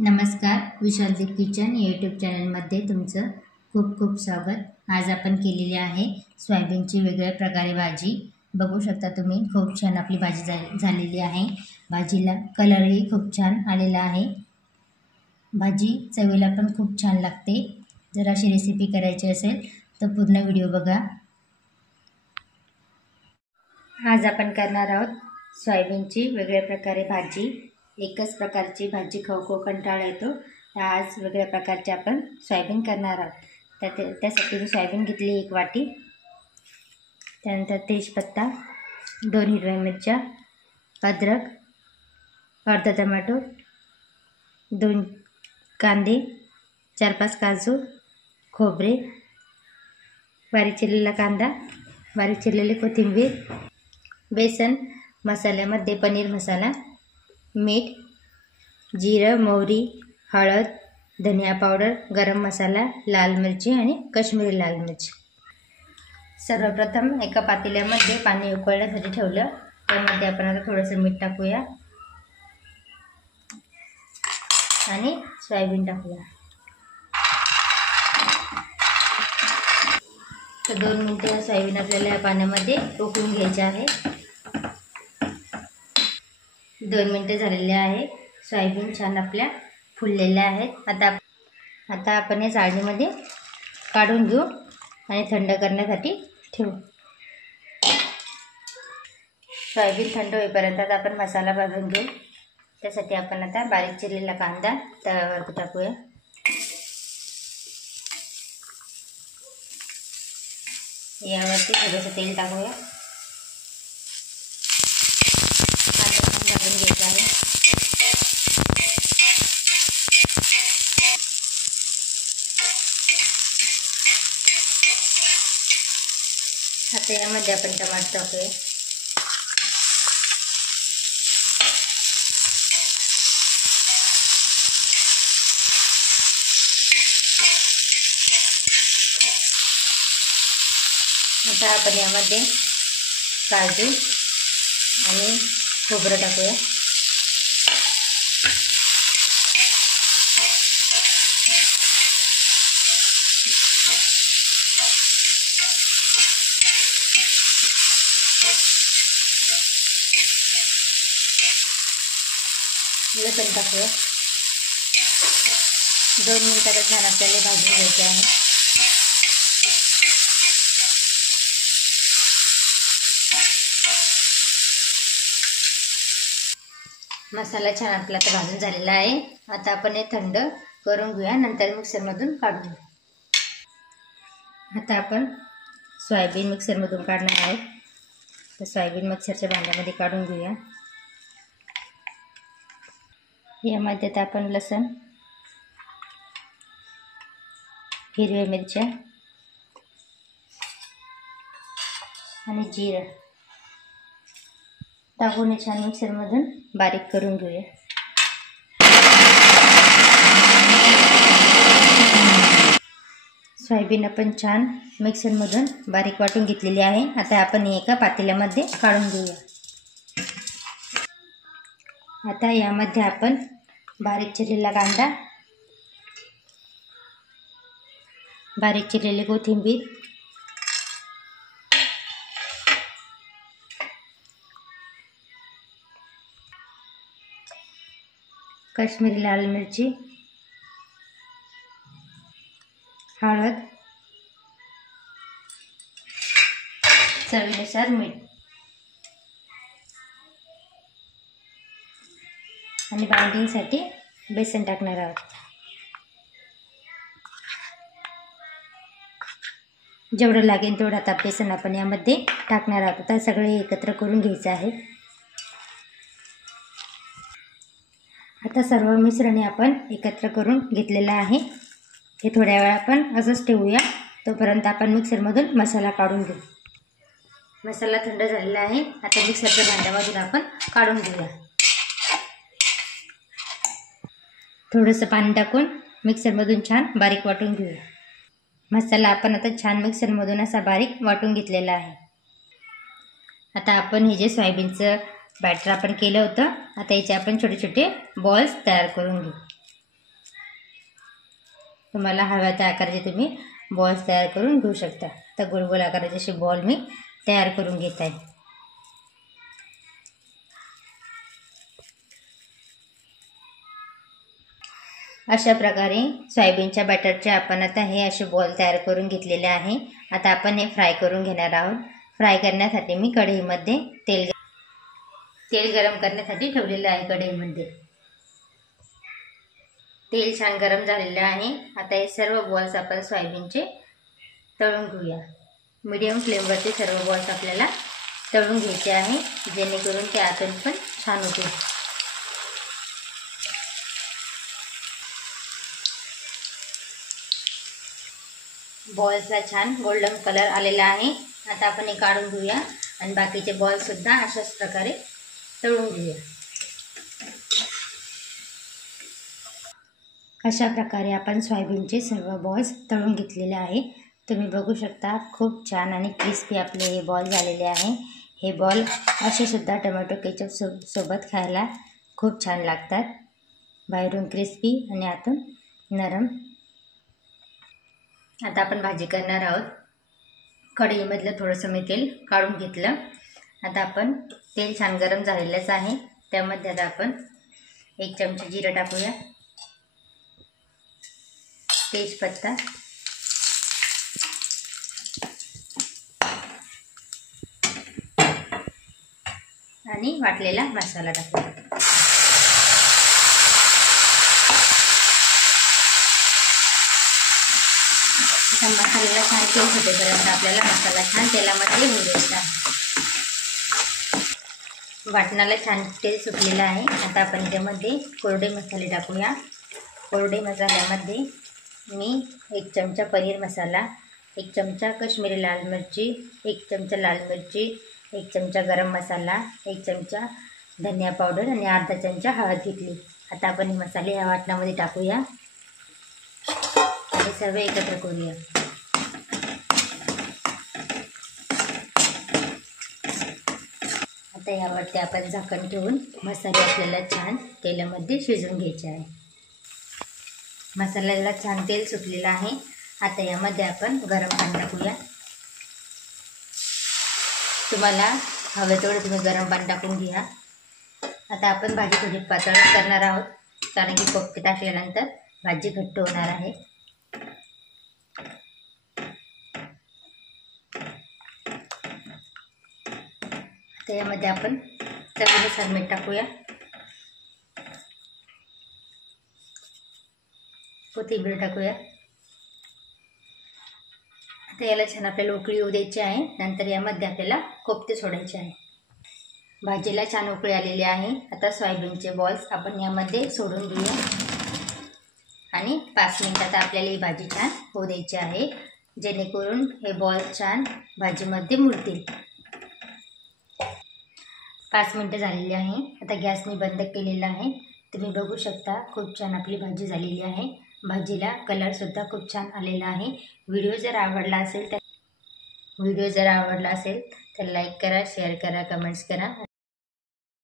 नमस्कार, विशाल दी kitchen YouTube चॅनलमध्ये तुमचं खूप खूप स्वागत। आज आपण केलेली आहे सोयाबीनची वेगळ्या प्रकारे भाजी। बघू शकता तुम्ही, खूप छान आपली भाजी झालेली आहे। भाजीला कलरही खूप छान आलेला आहे। भाजी चवीला पण खूप छान लागते। जर अशी रेसिपी करायची असेल तर पूर्ण व्हिडिओ बघा। आज आपण करणार आहोत सोयाबीनची वेगळ्या प्रकारे भाजी। एकच प्रकारची भाजी खाऊ कंटाळा येतो, तर आज वेगळ्या प्रकारचे आपण सोयाबीन करणार आहोत। त्यासाठी मी सोयाबीन घेतली 1 वाटी, त्यानंतर तेजपत्ता, 2 हिरव्या मिरच्या, अद्रक, अर्धा टमाटो, 2 कांदे, 4-5 काजू, खोबरे, बारीक चिरलेला कांदा, बारीक चिरलेली कोथिंबीर, बेसन, मसाल्यामध्ये पनीर मसाला, मीठ, जिरं, मोहरी, हळद, धनिया पावडर, गरम मसाला, लाल मिरची आणि काश्मीरी लाल मिरची। सर्वप्रथम एका पातेल्यामध्ये पाणी उकळण्यासाठी ठेवलं। त्यामध्ये आपण आता थोडंसं मीठ टाकूया आणि सोयाबीन टाकूया। तर 2 मिनिटे सोयाबीन आपल्याला या पाण्यामध्ये उकळून घ्यायचे आहे। 2 मिनिटे झालेले आहे। सोयाबीन छान आपल्या फुललेल्या आहेत। आता आपण या चाळणीमध्ये काढून घेऊ आणि थंड करण्यासाठी ठेवू। सोयाबीन थंड होईपर्यंत आपण मसाला भाजून घेऊ। त्यासाठी आपण आता बारीक चिरलेला कांदा तव्यावर टाकूया। यावरती थोडंसं तेल टाकूया। कांदा भाजून घ्यायचा आहे। आता यामध्ये आपण टमाटर टाकूया। आता आपण यामध्ये काजू आणि खोबरं टाकूया। लसूण टाकूया। 2 मिनिटात छान आपल्याला भाजून घ्यायचे आहे। मसाला छान आपला आता भाजून झालेला आहे। आता आपण हे थंड करून घेऊया, नंतर मिक्सरमधून काढून घेऊ। आता आपण सोयाबीन मिक्सरमधून काढणार आहोत। तर सोयाबीन मिक्सरच्या भांड्यामध्ये काढून घेऊया। यामध्ये आता आपण लसूण, हिरव्या मिरच्या आणि जिरं टाकून छान मिक्सरमधून बारीक करून घेऊया। सोयाबीन आपण छान मिक्सरमधून बारीक वाटून घेतलेली आहे। आता आपण एका पातेल्यामध्ये काढून घेऊया। आता यामध्ये आपण बारीक चिरलेला कांदा, बारीक चिरलेली कोथिंबीर, काश्मीरी लाल मिरची, हळद, चवीनुसार मीठ आणि बाइंडिंगसाठी बेसन टाकणार आहोत। जेवढं लागेल तेवढं आता बेसन आपण यामध्ये टाकणार आहोत। आता सगळे एकत्र करून घ्यायचं आहे। आता सर्व मिश्रणे आपण एकत्र करून घेतलेलं आहे। हे थोड्या वेळ आपण असंच ठेवूया, तोपर्यंत आपण मिक्सरमधून मसाला काढून घेऊ। मसाला थंड झालेला आहे। आता मिक्सरच्या भांड्यामधून आपण काढून घेऊया। थोडंसं पाणी टाकून मिक्सरमधून छान बारीक वाटून घेऊया। मसाला आपण आता छान मिक्सरमधून असा बारीक वाटून घेतलेला आहे। आता आपण हे जे सोयाबीनचं बॅटर आपण केलं होतं, आता याचे आपण छोटे छोटे बॉल्स तयार करून घेऊ। तुम्हाला हव्या त्या आकाराचे तुम्ही बॉल्स तयार करून घेऊ शकता. तर गोल गोल आकाराचे असे बॉल मी तयार करून घेत आहे. अशा प्रकारे सोयाबीनच्या बॅटरचे आपण आता हे असे बॉल तयार करून घेतलेले आहे. आता आपण हे फ्राय करून घेणार आहोत. फ्राय करण्यासाठी मी कढईमध्ये तेल गरम करण्यासाठी ठेवलेलं आहे. कढईमध्ये तेल छान गरम झालेलं आहे. आता हे सर्व बॉल्स आपण सोयाबीनचे तळून घेऊया. मीडियम फ्लेमवरती सर्व बॉल्स आपल्याला तळून घ्यायचे आहे, जेणेकरून ते आतून पण छान होतील. बॉल्सला छान गोल्डन कलर आलेला आहे. आता आपण हे काढून घेऊया आणि बाकीचे बॉल्स सुद्धा अशाच प्रकारे तळून घेऊया. अशा प्रकारे आपण सोयाबीनचे सर्व बॉल्स तळून घेतलेले आहे. तुम्ही बघू शकता खूप छान आणि क्रिस्पी आपले हे बॉल झालेले आहे. हे बॉल असे सुद्धा टोमॅटो केचप सोबत खायला खूप छान लागतात. बाहेरून क्रिस्पी आणि आतून नरम. आता आपण भाजी करणार आहोत. कढईमधलं थोडंसं मी तेल काढून घेतलं. आता आपण तेल छान गरम झालेलंच आहे. त्यामध्ये आता आपण 1 चमचा जिरं टाकूया, तेजपत्ता, आणि वाटलेला मसाला टाकूया. मसाल्याला छान तेल सुटेपर्यंत आपल्याला मसाला छान तेलामध्ये होऊ द्यायचा. वाटणाला छान तेल सुटलेलं आहे. आता आपण त्यामध्ये कोरडे मसाले टाकूया. कोरडे मसाल्यामध्ये मी 1 चमचा पनीर मसाला, 1 चमचा काश्मीरी लाल मिरची, 1 चमचा लाल मिरची, 1 चमचा गरम मसाला, 1 चमचा धनिया पावडर आणि अर्धा चमचा हळद घेतली. आता आपण हे मसाले या वाटणामध्ये टाकूया आणि सर्व एकत्र करूया. आता यावरती आपण झाकण ठेवून मसाले आपल्याला छान तेलामध्ये शिजवून घ्यायचे आहे. मसाल्याला छान तेल सुटलेलं आहे. आता यामध्ये आपण गरम पाणी टाकूया. तुम्हाला हवे तेवढे तुम्ही गरम पाणी टाकून घ्या. आता आपण भाजी थोडी पातळ करणार आहोत, कारण की कोफ्ते टाकल्यानंतर भाजी घट्ट होणार आहे. आता यामध्ये आपण चवीनुसार मीठ टाकूया, कोथिंबीर टाकूया. आता याला छान आपल्याला उकळी येऊ द्यायची आहे. नंतर यामध्ये आपल्याला कोफ्ते सोडायचे आहे. भाजीला छान उकळी आलेली आहे. आता सोयाबीनचे बॉल्स आपण यामध्ये सोडून देऊया आणि 5 मिनिटात आपल्याला ही भाजी छान होऊ द्यायची आहे, जेणेकरून हे बॉल्स छान भाजीमध्ये मुरतील. 5 मिनिटं झालेली आहे. आता गॅस मी बंद केलेला आहे. तुम्ही बघू शकता खूप छान आपली भाजी झालेली आहे. भाजीला कलरसुद्धा खूप छान आलेला आहे. व्हिडिओ जर आवडला असेल तर लाईक करा, शेअर करा, कमेंट्स करा.